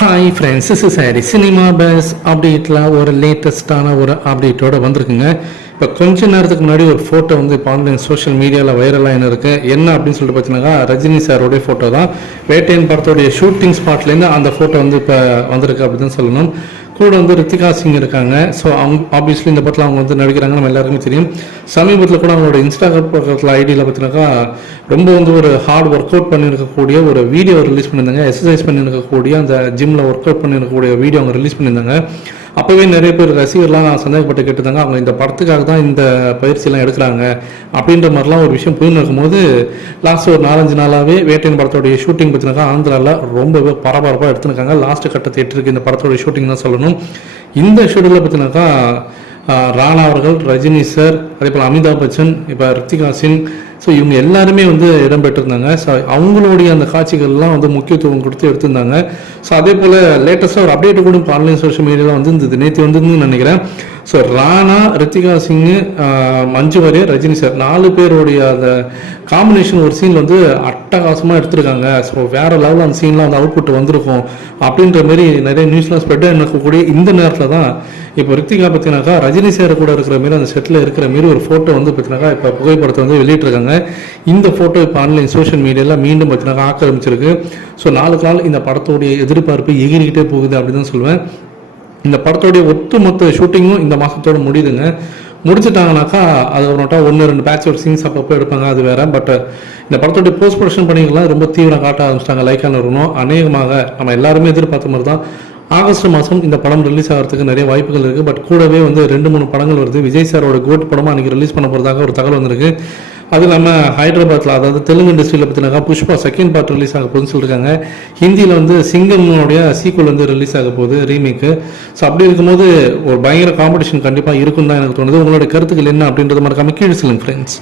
Hi friends sorry cinema base அப்டேட்டில் ஒரு லேட்டஸ்ட்டான ஒரு அப்டேட்டோட வந்திருக்குங்க. இப்போ கொஞ்ச நேரத்துக்கு முன்னாடி ஒரு ஃபோட்டோ வந்து இப்போ ஆன்லைன் சோஷியல் மீடியாவில் வைரலாக என்ன இருக்குது என்ன அப்படின்னு சொல்லிட்டு பார்த்தீங்கன்னா ரஜினி சாரோடைய ஃபோட்டோ தான். வேட்டையன் படத்தோடைய ஷூட்டிங் ஸ்பாட்லேருந்து அந்த ஃபோட்டோ வந்து இப்போ வந்திருக்கு அப்படின்னு தான் சொல்லணும். கூட வந்து ரித்திகா சிங் இருக்காங்க. ஸோ அவங்க ஆப்வியஸ்லி இந்த படத்தில் அவங்க வந்து நடிக்கிறாங்க. நம்ம எல்லாருக்குமே தெரியும். சமீபத்தில் கூட அவங்களோட இன்ஸ்டாகிராம் பக்கத்தில் ஐடியில் பார்த்தீங்கன்னாக்கா ரொம்ப வந்து ஒரு ஹார்ட் ஒர்க் அவுட் பண்ணியிருக்கக்கூடிய ஒரு வீடியோ ரிலீஸ் பண்ணியிருந்தாங்க. எக்ஸசைஸ் பண்ணியிருக்கக்கூடிய அந்த ஜிம்மில் ஒர்க் அவுட் பண்ணியிருக்கக்கூடிய வீடியோ அவங்க ரிலீஸ் பண்ணியிருந்தாங்க. அப்போவே நிறைய பேர் ரசிகர்லாம் சந்தேகப்பட்டு கேட்டிருந்தாங்க. அவங்க இந்த படத்துக்காக தான் இந்த பயிற்சியெல்லாம் எடுக்கிறாங்க அப்படின்ற மாதிரிலாம் ஒரு விஷயம் புரிந்து இருக்கும்போது லாஸ்ட் ஒரு நாலஞ்சு நாளாகவே வேட்டையின் படத்தோடைய ஷூட்டிங் பார்த்தீங்கன்னா ஆந்திராவில் ரொம்பவே பரபரப்பாக எடுத்துருக்காங்க. லாஸ்ட் கட்டத்தை எட்டிருக்கு இந்த படத்தோடைய ஷூட்டிங் தான் சொல்லணும். இந்த ஷெடியூலில் பார்த்தீங்கன்னாக்கா ராணா அவர்கள் ரஜினி சார் அதே போல் அமிதாப் பச்சன் இப்போ ரித்திகா சிங் ஸோ இவங்க எல்லாருமே வந்து இடம்பெற்றிருந்தாங்க ஸோ அவங்களுடைய அந்த காட்சிகள்லாம் வந்து முக்கியத்துவம் கொடுத்து எடுத்திருந்தாங்க. ஸோ அதே போல் லேட்டஸ்ட்டாக ஒரு அப்டேட் கூட இப்போ ஆன்லைன் சோஷியல் மீடியாவில் வந்து இருந்தது நேற்று வந்துருந்துன்னு நினைக்கிறேன். ஸோ ராணா ரித்திகா சிங் மஞ்சு வாரியர் ரஜினி சார் நாலு பேருடைய அந்த காம்பினேஷன் ஒரு சீன் வந்து அட்டகாசமாக எடுத்திருக்காங்க. ஸோ வேற லெவலில் அந்த சீன்லாம் வந்து அவுட்புட் வந்திருக்கும் அப்படின்ற மாதிரி நிறைய நியூஸ்லாம் ஸ்ப்ரெட் இருக்கக்கூடிய இந்த நேரத்தில் தான் இப்போ ரித்திகா பார்த்தீங்கன்னாக்கா ரஜினி சார் கூட இருக்கிற மாரி அந்த செட்டில் இருக்கிற மாரி ஒரு ஃபோட்டோ வந்து பார்த்தீங்கன்னாக்கா இப்போ புகைப்படத்தை வந்து வெளியிட்டிருக்காங்க. இந்த ஃபோட்டோ இப்போ ஆன்லைன் சோஷியல் மீடியாவில் மீண்டும் பார்த்தீங்கன்னா ஆக்கிரமிச்சிருக்கு. ஸோ நாளுக்கு நாள் இந்த படத்தோடைய எதிர்பார்ப்பு எகிரிக்கிட்டே போகுது அப்படின்னு தான் சொல்லுவேன். இந்த படத்தோடைய ஒட்டுமொத்த ஷூட்டிங்கும் இந்த மாதத்தோட முடியுதுங்க. முடிச்சுட்டாங்கனாக்கா அது ஒரு நோட்டா ஒன்று ரெண்டு பேட்ச் ஒரு சீன்ஸ் அப்பப்போ எடுப்பாங்க அது வேற. பட் இந்த படத்தோடைய போஸ்ட் ப்ரொடக்ஷன் பணிகள்லாம் ரொம்ப தீவிரம் காட்ட ஆரம்பிச்சிட்டாங்க லைக்கான இருக்கணும் அநேகமாக நம்ம எல்லாருமே எதிர்பார்த்த மாதிரி தான் ஆகஸ்ட் மாதம் இந்த படம் ரிலீஸ் ஆகிறதுக்கு நிறைய வாய்ப்புகள் இருக்குது பட் கூடவே வந்து ரெண்டு மூணு படங்கள் வருது. விஜய் சாரோட கோட் படமாக அன்றைக்கி ரிலீஸ் பண்ண போகிறதாக ஒரு தகவல் வந்திருக்கு. அது இல்லாமல் ஹைதராபாத்தில் அதாவது தெலுங்கு இண்டஸ்ட்ரியில் பார்த்தீங்கன்னா புஷ்பா செகண்ட் பார்ட் ரிலீஸ் ஆக போகுதுன்னு சொல்லியிருக்காங்க ஹிந்தியில் வந்து சிங்கம்னுடைய சீக்குவல் வந்து ரிலீஸ் ஆக போகுது ரீமேக்கு ஸோ அப்படி இருக்கும்போது ஒரு பயங்கர காம்படிஷன் கண்டிப்பாக இருக்கும் தான் எனக்கு தோணுது. உங்களுடைய கருத்துக்கள் என்ன அப்படின்றது மறக்காமல் கீழே சொல்லுங்கள் ஃப்ரெண்ட்ஸ்